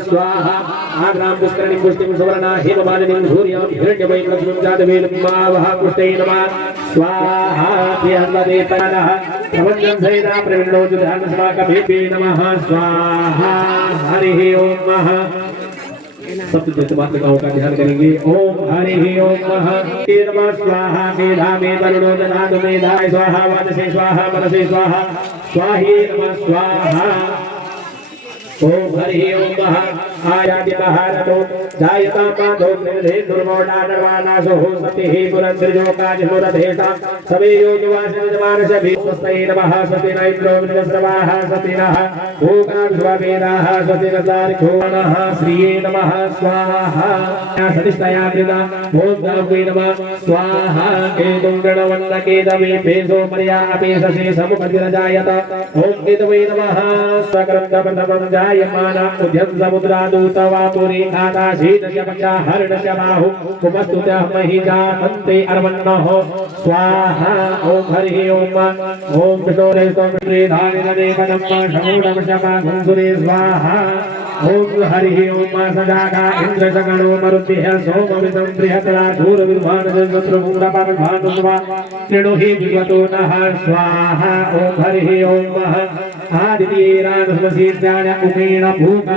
स्वाहा आग्राम पुष्करणीं पुष्टिं सुवर्णा हेममालिनीं सूर्यां हिरण्यमयीं लक्ष्मीं जातवेदमावः पुष्टे नमः स्वाहा प्रियहृदये परानः प्रपञ्चं सहिता प्रविण्णोतु ध्यानस्माकमेपि नमः स्वाहा हरिः ओम सप्तशत मातृकाओं का ध्यान करेंगे। ओम हरिः ओम नमः स्वाहा मेधा मे वरुणो दधातु मेधाय स्वाहा मनसे स्वाहा मनसे स्वाहा स्वाहे नमः स्वाहा। ओम हरिः ओम आयाति महारतो जायता माधो निर्धे दुर्मोडानवानासो सतिः पुरंद्रजो काजमुरधेता सवे योजवासिनमानस भीष्मस्तै नमः सति न इन्द्रो वृद्धस्रवाः सति नः भूकाविश्ववेदाः सति न तारिखोणः श्रिये नमः स्वाहा सतिष्ठया कृता ओम गावे नमः स्वाहा केतुं गणवन्नकेतवे पेशो मर्या अपेशसे समुपतिरजायत ओम केतवे नमः स्वकरन्दप्रथमं जायमाना उद्यं समुद्रादूतवापुरी खाता शीतस्य पक्षा हर्णस्य बाहु उपस्तुतः महिजातन्ते अर्वन्नः स्वाहा। ओम हरिः ओम ओम विष्णोरे स्तोत्रे धारिणदेवनं शमूढमशपाघुंसुरे स्वाहा। ओम हरिः ओम सजागा इन्द्रशगणो मरुद्भिः सोममिदं बृहत्रा धूरविद्वानजत्रभूरपरभानुस्वा त्रिणुहि विगतो नः स्वाहा। ओम हरिः ओम आदित्येरानस्मसीर्याण उमेण भूका